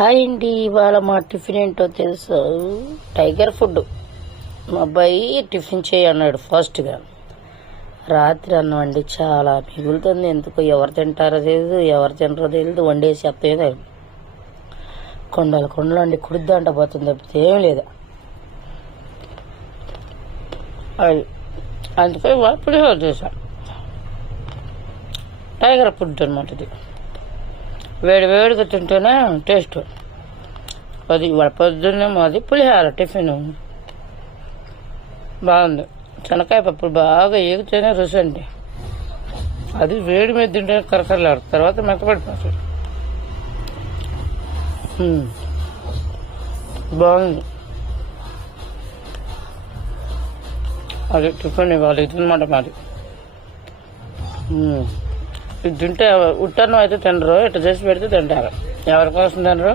Hi అండి, ఇవాళ మా టిఫిన్ ఏంటో తెలుసు. Tiger food. మా అబ్బాయి టిఫిన్ చేయన్నాడు ఫాస్ట్గా. రాత్రి అన్నం వండి చాలా మిగులుతుంది. ఎందుకు ఎవరు తింటారో తెలియదు, ఎవరు తినరో తెలియదు. వండేసి అత్తేదే కొండలు అండి కుడిద్దంట పోతుంది తప్పితే ఏం లేదు. అది అందుకే పులిహోర చేశాను. టైగర్ ఫుడ్ అనమాట ఇది. వేడిగా తింటేనే టేస్ట్. అది ఇవాళ పొద్దున్నే మాది పులిహోర టిఫిన్. బాగుంది. శనక్కాయ పప్పులు బాగా ఏగితేనే రుచి అండి. అది వేడి మీద తింటేనే కరకరలాడు, తర్వాత మెత్తపడిపోతుంది. బాగుంది. అది టిఫిన్ ఇవాళ ఇది అనమాట మాది. ఇది తింటే ఉట్టన్నం అయితే తినరు, ఇట్లా చేసి పెడితే తింటారు. ఎవరి కోసం తినరు.